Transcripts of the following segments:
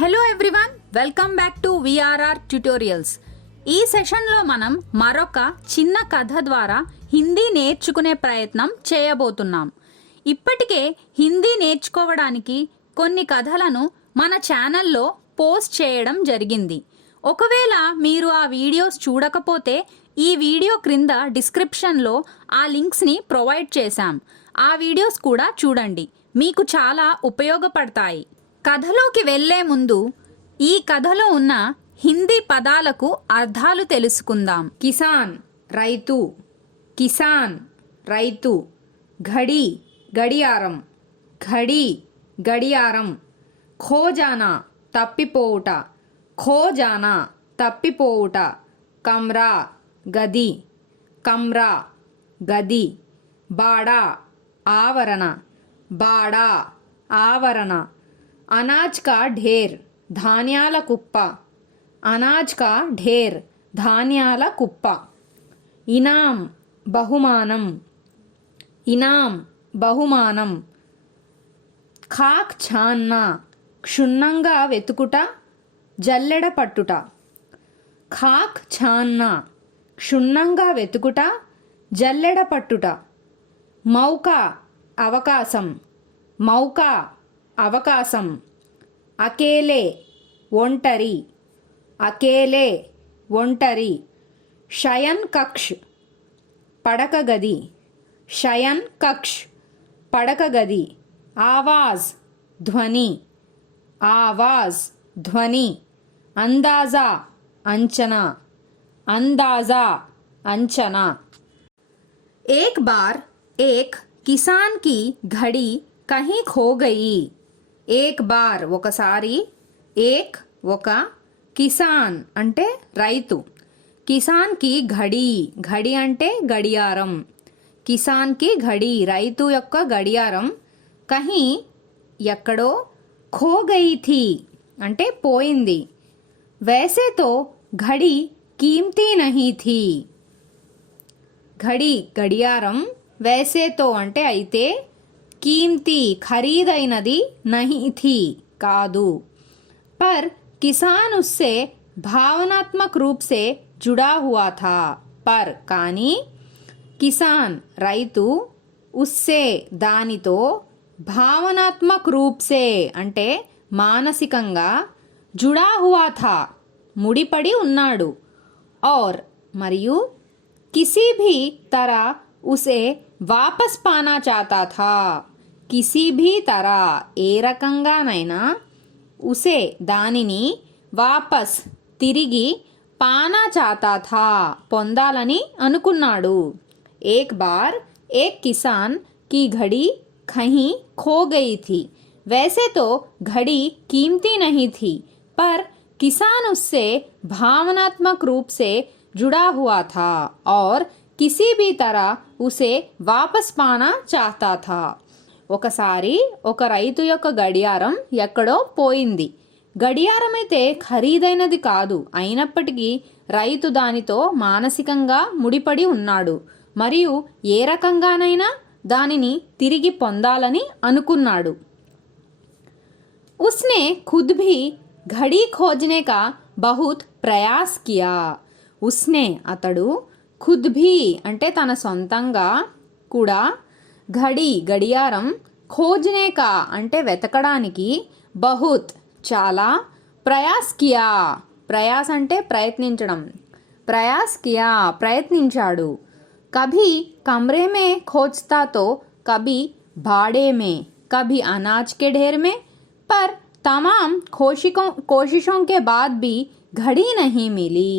Hello everyone, welcome back to VRR tutorials. ఈ సెషన్లో మనం మరొక చిన్న కథ ద్వారా హిందీ నేర్చుకునే ప్రయత్నం చేయబోతున్నాం. ఇప్పటికే హిందీ నేర్చుకోవడానికి కొన్ని కథలను మన ఛానల్లో పోస్ట్ చేయడం జరిగింది. ఒకవేళ మీరు ఆ వీడియోస్ చూడకపోతే ఈ వీడియో క్రింద డిస్క్రిప్షన్లో ఆ లింక్స్ని ప్రొవైడ్ చేశాం. ఆ వీడియోస్ కూడా చూడండి, మీకు చాలా ఉపయోగపడతాయి. కథలోకి వెళ్లే ముందు ఈ కథలో ఉన్న హిందీ పదాలకు అర్థాలు తెలుసుకుందాం. కిసాన్ రైతు, కిసాన్ రైతు. ఘడి గడియారం, ఘడి గడియారం. ఖోజానా తప్పిపోవుట, ఖోజానా తప్పిపోవుట. కమ్రా గది, కమ్రా గది. బాడా ఆవరణ, బాడా ఆవరణ. अनाज का ढेर, धान्याల కుప్ప, అనాజ్ కా ఢేర్ ధాన్యాల కుప్ప. ఇనాం బహుమానం, ఇనాం బహుమానం. ఖాక్ ఛాన్నా క్షుణ్ణంగా వెతుకుట, జల్లెడ పట్టుట. ఖాక్ ఛాన్నా క్షుణ్ణంగా వెతుకుట, జల్లెడ పట్టుట. మౌకా అవకాశం, మౌకా అవకాశం. అకేలే ఒంటరి, అకేలే ఒంటరి. శయన్ కక్ష్ పడక గది, శయన్ కక్ష్ పడక గది. ఆవాజ్ ధ్వని, ఆవాజ్ ధ్వని. అందాజా అంచనా, అందాజా అంచనా. एक बार एक किसान की घड़ी कहीं खो गई. एक बार ఒకసారి, एक ఒక, కిసాన్ అంటే రైతు, కిసాన్ కి ఘడి, ఘడి అంటే గడియారం. కిసాన్ కి ఘడి రైతు యొక్క గడియారం. కహీ ఎక్కడో, ఖో గయి థీ అంటే పోయింది. వైసే తో ఘడి కీమ్తీ నహీ థీ, ఘడి గడియారం. వైసే తో అంటే అయితే, కీమ్తీ ఖరీదైనది, నహీ థీ కాదు. पर किसान उससे भावनात्मक रूप से जुड़ा हुआ था. पर కానీ, కిసాన్ రైతు, ఉస్సే దానితో, భావనాత్మక్ రూప్ సే అంటే మానసికంగా, జుడా హువా థా ముడిపడి ఉన్నాడు. और మరియు కిసీ భీ తరహ ఉసే వాపస్ పానా చాతా థా. కిసీ భీ తరహ ఏ రకంగానైనా, ఉసే దానిని, వాపస్ తిరిగి, పానా చాతా థా పొందాలని అనుకున్నాడు. ఏక్ బార్ ఏక్ కిసాన్ की घड़ी कहीं खो गई थी. वैसे तो घड़ी कीमती नहीं थी, पर किसान उससे भावनात्मक रूप से जुड़ा हुआ था और किसी भी तरह उसे वापस पाना चाहता था. ఒకసారి ఒక రైతు యొక్క గడియారం ఎక్కడో పోయింది. గడియారం అయితే ఖరీదైనది కాదు, అయినప్పటికీ రైతు దానితో మానసికంగా ముడిపడి ఉన్నాడు మరియు ఏ రకంగానైనా దానిని తిరిగి పొందాలని అనుకున్నాడు. ఉస్నే ఖుద్ భీ ఘడీ ఖోజ్నే కా బహుత్ ప్రయాస్ కియా. ఉస్నే అతడు, ఖుద్ భీ అంటే తన సొంతంగా కూడా, ఘడి గడియారం, ఖోజ్నే కా అంటే వెతకడానికి, బహుత్ చాలా, ప్రయాస్ కియా ప్రయాస్ అంటే ప్రయత్నించడం, ప్రయాస్ కియా ప్రయత్నించాడు. కభీ కమ్రే మే ఖోజ్తా తో కభీ బాడే మే, కభీ అనాజ్ కే ఢేర్ మే. పర్ తమామ్ కోशिशों के बाद भी घड़ी नहीं मिली.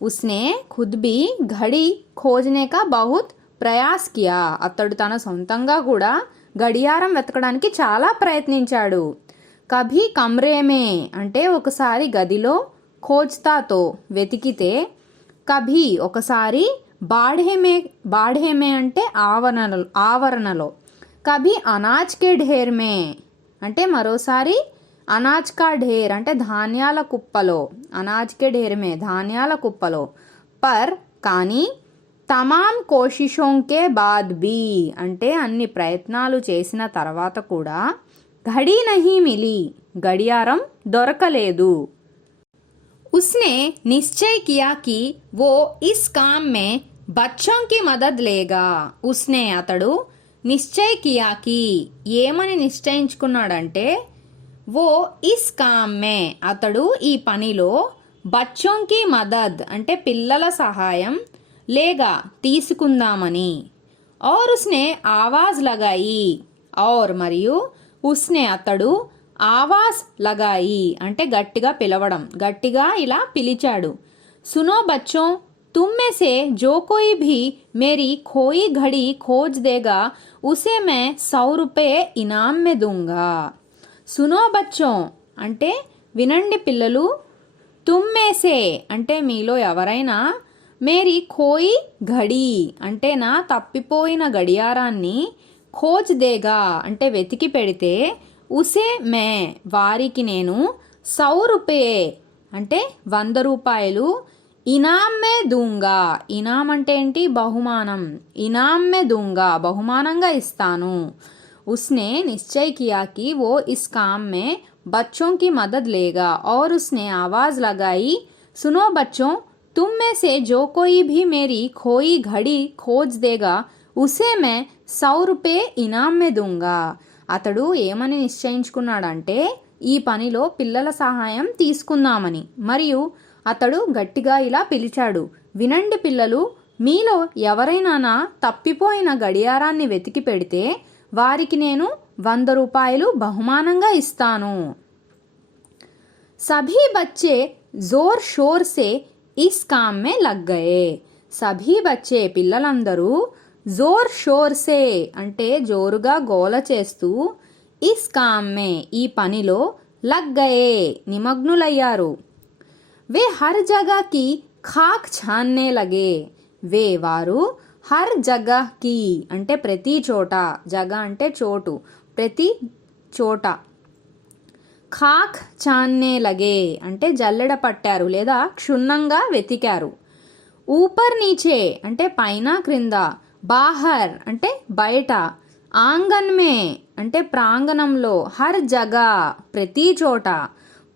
उसने खुद भी घड़ी खोजने का बहुत ప్రయాస్ కియా. అతడు తన సొంతంగా కూడా గడియారం వెతకడానికి చాలా ప్రయత్నించాడు. కభీ కమ్రేమే అంటే ఒకసారి గదిలో, ఖోజ్తాతో వెతికితే, కభీ ఒకసారి, బాఢేమే, బాఢేమే అంటే ఆవరణలో. కభీ అనాజ్ కే ఢేర్ మే అంటే మరోసారి, అనాజ్ కా ఢేర్ అంటే ధాన్యాల కుప్పలో, అనాజ్ కే ఢేర్ మే ధాన్యాల కుప్పలో. పర్ కానీ, తమామ్ కోషిషోం కే బాద్ బీ అంటే అన్ని ప్రయత్నాలు చేసిన తర్వాత కూడా, ఘడీ నహీ మిలి గడియారం దొరకలేదు. उसने निश्चय किया कि वो इस काम में बच्चों की मदद लेगा. उसने అతడు నిశ్చయ్ కియాకి ఏమని నిశ్చయించుకున్నాడంటే वो इस काम में అతడు ఈ పనిలో బచ్చోं की మదద్ అంటే పిల్లల సహాయం లేగా తీసుకుందామని. और उसने आवाज लगाई और మరియు उसने అతడు ఆవాజ్ లగాయి అంటే గట్టిగా పిలవడం, గట్టిగా ఇలా పిలిచాడు. सुनो बच्चों, तुम में से जो कोई भी मेरी खोई घड़ी खोज देगा उसे मैं 100 रुपये इनाम में दूंगा. सुनो बच्चों అంటే వినండి పిల్లలు, तुम में से అంటే మీలో ఎవరైనా, మేరీ ఖోయి ఘడి అంటే నా తప్పిపోయిన గడియారాన్ని, ఖోజ్ దేగా అంటే వెతికి పెడితే, ఉసే మే వారికి నేను 100 రూపాయే అంటే 100 రూపాయలు, ఇనామ్ మే దూంగా ఇనామ్ అంటే ఏంటి బహుమానం, ఇనామ్ మే దూంగా బహుమానంగా ఇస్తాను. उसने निश्चय किया कि वो इस काम में बच्चों की मदद लेगा और उसने आवाज लगाई, सुनो बच्चों, तुम में से जो कोई भी मेरी खोई घड़ी खोज देगा उसे मैं 100 रुपये इनाम में दूंगा. అతడు ఏమని నిశ్చయించుకున్నాడంటే ఈ పనిలో పిల్లల సహాయం తీసుకుందామని. మరియు అతడు గట్టిగా ఇలా పిలిచాడు, వినండి పిల్లలు, మీలో ఎవరైనా నా తప్పిపోయిన గడియారాన్ని వెతికి పెడితే వారికి నేను 100 రూపాయలు బహుమానంగా ఇస్తాను. సభీ బచ్చే జోర్ షోర్ సే ఇస్ కామ్ మే లగ్ గయే. సభీ బచ్చే పిల్లలందరూ జోర్ షోర్ సే అంటే జోరుగా గోల చేస్తూ, ఇస్ కామ్ మే ఈ పనిలో లగ్ గయే నిమగ్నులయ్యారు. వే హర్ జగహకి ఖాక్ ఛాన్నే లగే. వే వారు హర్ జగహకి అంటే ప్రతి చోట, జగ అంటే చోటు, ప్రతి చోట, ఖాక్ ఛాన్నే లగే అంటే జల్లెడ పట్టారు లేదా క్షుణ్ణంగా వెతికారు. ఊపర్ నీచే అంటే పైన క్రింద, బాహర్ అంటే బయట, ఆంగన్ మే అంటే ప్రాంగణంలో, హర్ జగా ప్రతి చోట.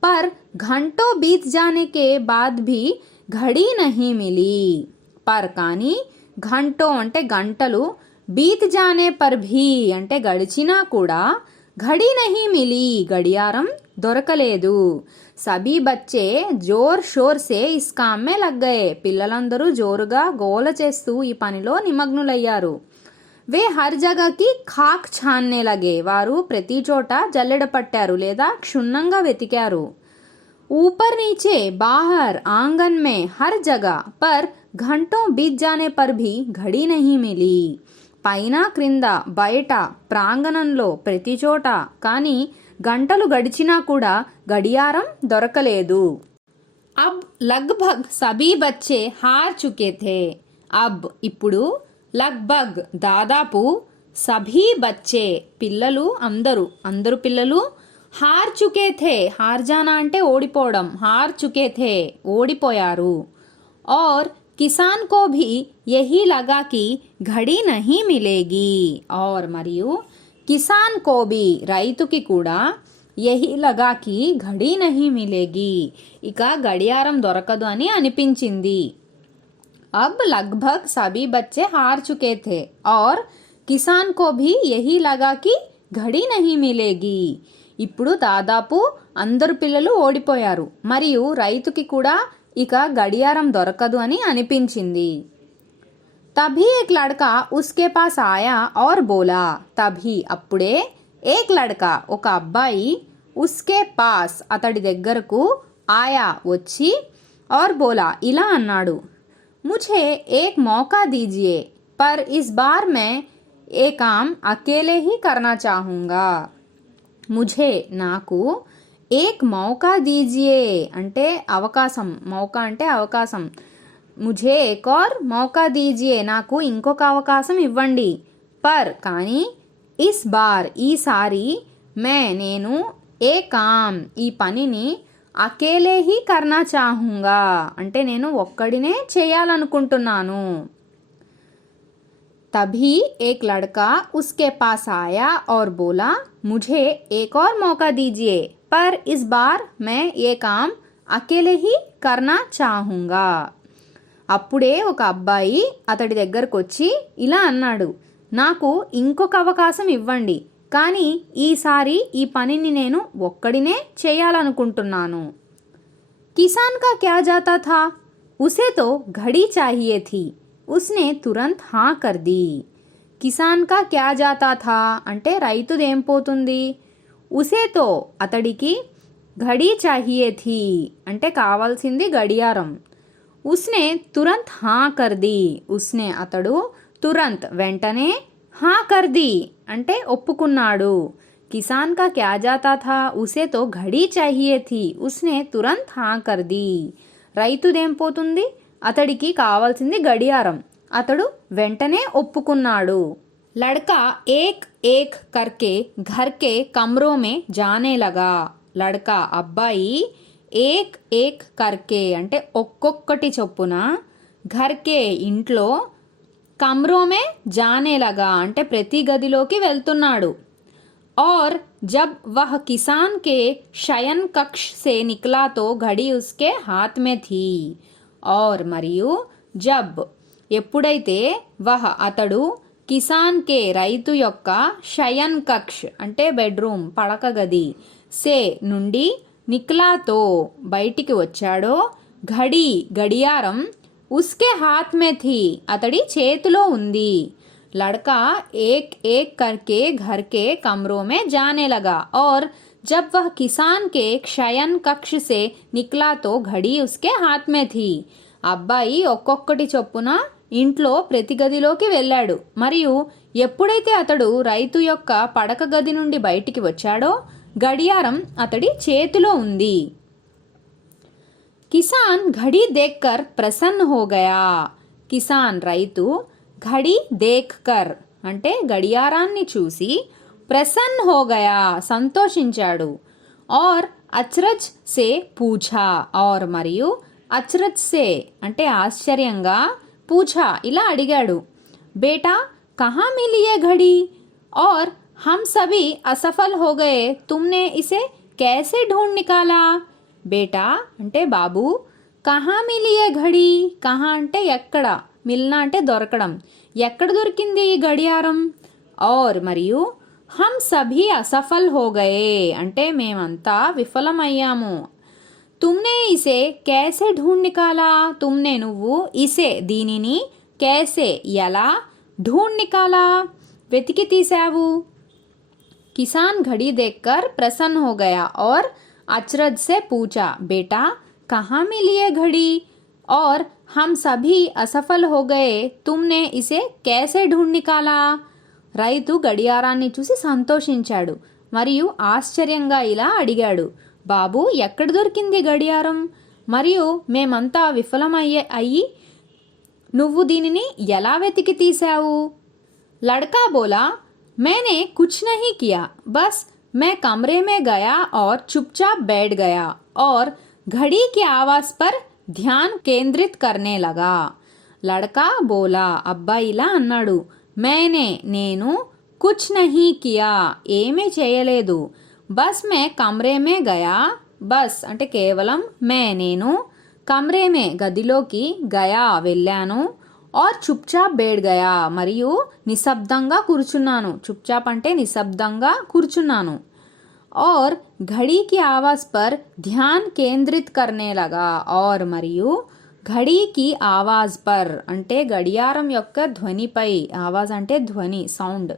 పర్ ఘంటో బీత్ జానే కే బాద్ భీ ఘడీ నహీ మిలీ. పర్ కానీ, ఘంటో అంటే గంటలు, బీత్ జానే పర్ భీ అంటే గడిచినా కూడా, ఘడీ నహీ మిలీ గడియారం దొరకలేదు. సభీ బచ్చే జోర్ షోర్ సే ఇస్ కామ్ మే లగ్ గయే. పిల్లలందరూ జోరుగా గోల చేస్తూ ఈ పనిలో నిమగ్నులయ్యారు. వే హర్ జగకి ఖాక్ ఛాన్నే లగే. వారు ప్రతి చోట జల్లెడ పట్టారు లేదా క్షుణ్ణంగా వెతికారు. ऊपर नीचे बाहर आंगन में हर जगह पर घंटों बीत जाने पर भी घड़ी नहीं मिली. పైన క్రింద బయట ప్రాంగణంలో ప్రతి చోట కానీ గంటలు గడిచినా కూడా గడియారం దొరకలేదు. అబ్ లగ్భగ్ సభీ బచ్చే హార్ చుకే థే. అబ్ ఇప్పుడు, లగ్భగ్ దాదాపు, సభీ బచ్చే పిల్లలు అందరూ పిల్లలు, హార్ చుకే థే హార్ జానా అంటే ఓడిపోవడం, హార్ చుకే థే ఓడిపోయారు. और किसान को भी यही लगा कि घड़ी नहीं मिलेगी. और మరియు కిసాన్ కో భీ రైతుకి కూడా, యహీ లగా కి ఘడీ నహీ మిలేగి ఇక గడియారం దొరకదు అని అనిపించింది. अब लगभग सभी बच्चे हार चुके थे और किसान को भी यही लगा कि घड़ी नहीं मिलेगी. ఇప్పుడు దాదాపు అందరు పిల్లలు ఓడిపోయారు మరియు రైతుకి కూడా ఇక గడియారం దొరకదు అని అనిపించింది. తభీ ఏక్ లడ్కా ఉస్కే పాస్ ఆయా ఔర్ బోలా. తభీ అప్పుడే, ఏక్ లడ్కా ఒక అబ్బాయి, ఉస్కే పాస్ అతడి దగ్గరకు, ఆయా వచ్చి, ఔర్ బోలా ఇలా అన్నాడు, ముఝే ఏక్ మౌకా దీజియే పర్ ఇస్ బార్ మే ఏ కామ్ అకేలే హీ కర్నా చాహూంగా. ముఝే నాకు, ఏక్ మౌకా దీజియే అంటే అవకాశం, మౌకా అంటే అవకాశం, ముఝే ఏక్ ఔర్ మౌకా దీజియే నాకు ఇంకొక అవకాశం ఇవ్వండి, పర్ కానీ, ఇస్ బార్ ఈసారి, మే నేను, ఏ కామ్ ఈ పనిని, అకేలే హీ కర్నా చాహూంగా అంటే నేను ఒక్కడినే చేయాలనుకుంటున్నాను. तभी एक लड़का उसके पास आया और बोला, मुझे एक और मौका दीजिए पर इस बार मैं ये काम अकेले ही करना चाहूँगा. అప్పుడే ఒక అబ్బాయి అతడి దగ్గరకు వచ్చి ఇలా అన్నాడు, నాకు ఇంకొక అవకాశం ఇవ్వండి, కానీ ఈసారి ఈ పనిని నేను ఒక్కడినే చేయాలనుకుంటున్నాను. किसान का क्या जाता था, उसे तो घड़ी चाहिए थी. उसने तुरंत हाँ कर दी. కిసాన్ కా క్యా జాతా థా అంటే రైతుదేం పోతుంది. ఉసేతో అతడికి ఘడీ చాహియే థీ అంటే కావాల్సింది గడియారం. ఉస్నే తురంత్ హా కర్ది ఉస్నే అతడు తురంత్ వెంటనే హా కర్ది అంటే ఒప్పుకున్నాడు. కిసాన్ కా క్యా జాతా థా ఉసే తో ఘడీ చాహియే థీ ఉస్నే తురంత్ హా కర్ది. రైతుదేం పోతుంది, అతడికి కావాల్సింది గడియారం, అతడు వెంటనే ఒప్పుకున్నాడు. లడ్కా ఏక్ ఏక్ కర్కే ఘర్ కే కమ్రో మే జానే లగా. లడ్కా అబ్బాయి ఏక్ ఏక్ కర్కే అంటే ఒక్కొక్కటి చొప్పున ఘర్కే ఇంట్లో కమ్రో మే జానే లగా అంటే ప్రతి గదిలోకి వెళ్తున్నాడు. और जब वह किसान के शयन कक्ष से निकला तो घड़ी उसके हाथ में थी. और మరియు జబ్ ఎప్పుడైతే వహ్ అతడు కిసాన్ కే రైతు యొక్క షయన్ కక్ష్ అంటే బెడ్రూమ్ పడక గది సే నుండి నిక్లాతో బయటికి వచ్చాడో ఘడి గడియారం ఉస్కే హాత్ మే థీ అతడి చేతిలో ఉంది. लड़का एक एक करके घर के कमरों में जाने लगा और जब वह किसान के शयन कक्ष से निकला तो घड़ी उसके हाथ में थी. అబ్బాయి ఒక్కొక్కటి చొప్పున ఇంట్లో ప్రతి గదిలోకి వెళ్ళాడు మరియు ఎప్పుడైతే అతడు రైతు యొక్క పడక గది నుండి బయటికి వచ్చాడో గడియారం అతడి చేతిలో ఉంది. కిసాన్ ఘడి దేక్కర్ ప్రసన్న హో గయా. కిసాన్ రైతు ఘడి దేఖ్కర్ అంటే గడియారాన్ని చూసి ప్రసన్న హో గయా సంతోషించాడు. और అచ్రజ్ సే పూఛా और మరియు అచ్రజ్ సే అంటే ఆశ్చర్యంగా పూఛా ఇలా అడిగాడు, బేటా కహా మిలి యే ఘడి और हम सभी असफल हो गए, तुमने इसे कैसे ढूंढ निकाला. బేటా అంటే బాబు, కహా మిలి యే ఘడి కహా అంటే ఎక్కడ, మిల్నా అంటే దొరకడం, ఎక్కడ దొరికింది ఈ గడియారం. और మరియు హమ్ సభీ అసఫల్ హో గయే అంటే మేమంతా విఫలమయ్యాము. తుమ్నే ఇసే కేసే ఢూంఢ్ నికాలా తుమ్నే నువ్వు ఇసే దీనిని కేసే ఎలా ఢూంఢ్ నికాలా వెతికి తీసావు. కిసాన్ ఘడి దేక్కర్ ప్రసన్న హో గయా और अचरज से पूछा, बेटा कहाँ मिली ये घड़ी और हम सभी असफल हो गए, तुमने इसे कैसे ढूंढ निकाला. రైతు గడియారాన్ని చూసి సంతోషించాడు మరియు ఆశ్చర్యంగా ఇలా అడిగాడు, బాబు ఎక్కడ దొరికింది గడియారం మరియు మేమంతా విఫలమయ్యి నువ్వు దీనిని ఎలా వెతికి తీసావు. లడ్కా బోలా, मैंने कुछ नहीं किया, बस मैं कमरे में गया और चुपचाप बैठ गया और घड़ी की आवाज़ पर ध्यान केंद्रित करने लगा. లడ్కా బోలా అబ్బాయి ఇలా అన్నాడు, मैंने నేను కుచ్ నహీ కియా ఏమీ చేయలేదు, బస్ మే కమ్రే మే గయా బస్ అంటే కేవలం మే నేను కమ్రే మే గదిలోకి గయా వెళ్ళాను और చుప్చాప్ బేడ్ గయా మరియు నిశ్శబ్దంగా కూర్చున్నాను. చుప్చాప్ అంటే నిశ్శబ్దంగా కూర్చున్నాను. और घड़ी की आवाज़ पर ध्यान केंद्रित करने लगा और మరియు ఘడి కి ఆవాజ్ పర్ అంటే గడియారం యొక్క ధ్వనిపై, ఆవాజ్ అంటే ధ్వని సౌండ్,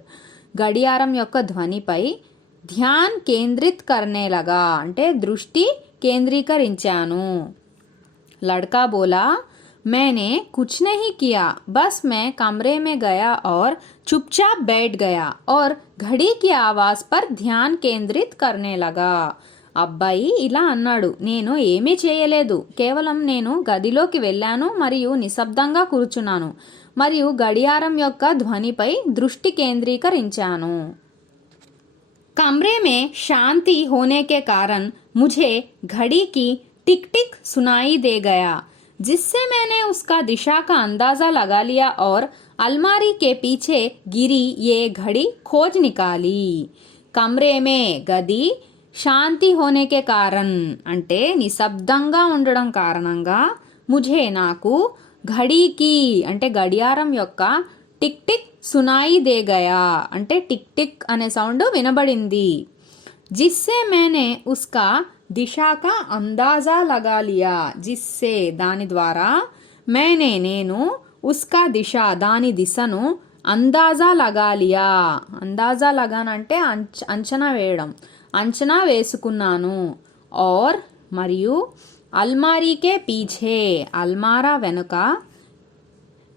గడియారం యొక్క ధ్వనిపై ధ్యాన్ కేంద్రిత్ కర్నే లగా అంటే దృష్టి కేంద్రీకరించాను. లడ్కా బోలా, मैंने कुछ नहीं किया, बस मैं कमरे में गया और चुपचाप बैठ गया और घड़ी की आवाज़ पर ध्यान केंद्रित करने लगा. అబ్బాయి ఇలా అన్నాడు, నేను ఏమీ చేయలేదు, కేవలం నేను గదిలోకి వెళ్ళాను మరియు నిశ్శబ్దంగా కూర్చున్నాను మరియు గడియారం యొక్క ధ్వనిపై దృష్టి కేంద్రీకరించాను. कमरे में शांति होने के कारण मुझे घड़ी की टिक टिक सुनाई दे गया, जिससे मैंने उसका दिशा का अंदाज़ा लगा लिया और अलमारी के पीछे गिरी ये घड़ी खोज निकाली. कमरे में गदी శాంతి హోనే కే కారణ్ అంటే నిశ్శబ్దంగా ఉండడం కారణంగా ముఝే నాకు ఘడీకి అంటే గడియారం యొక్క టిక్ టిక్ సునాయి దే గయా అంటే టిక్ టిక్ అనే సౌండ్ వినబడింది. జిస్సే मैंने उसका దిశా కా అందాజా లగా లియా జిస్సే దాని ద్వారా నేను ఉస్కా దిశ దాని దిశను అందాజా లగాలియా అందాజా లగాన్ అంటే అంచనా వేయడం అంచనా వేసుకున్నాను. और మరియు అల్మారీకే పీఛే అల్మారా వెనుక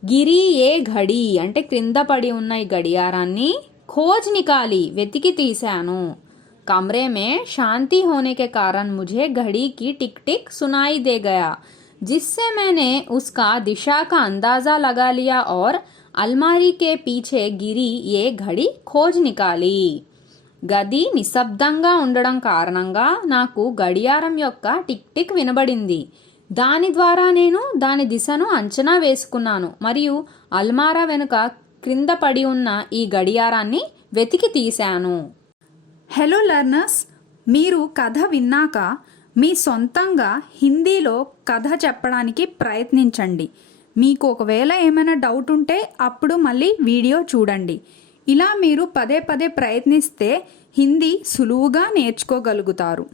గిరి ఏ ఘడి అంటే క్రింద పడి ఉన్న ఈ గడియారాన్ని ఖోజ్ నికాలి వెతికి తీశాను. कमरे में शांति होने के कारण मुझे घड़ी की टिक टिक सुनाई दे गया जिससे मैंने उसका दिशा का अंदाज़ा लगा लिया और अलमारी के पीछे गिरी ये घड़ी खोज निकाली. గది నిశ్శబ్దంగా ఉండడం కారణంగా నాకు గడియారం యొక్క టిక్ టిక్ వినబడింది. దాని ద్వారా నేను దాని దిశను అంచనా వేసుకున్నాను మరియు అల్మారా వెనుక క్రింద పడి ఉన్న ఈ గడియారాన్ని వెతికి తీశాను. హలో లర్నర్స్, మీరు కథ విన్నాక మీ సొంతంగా హిందీలో కథ చెప్పడానికి ప్రయత్నించండి. మీకు ఒకవేళ ఏమైనా డౌట్ ఉంటే అప్పుడు మళ్ళీ వీడియో చూడండి. ఇలా మీరు పదే పదే ప్రయత్నిస్తే హిందీ సులువుగా నేర్చుకోగలుగుతారు.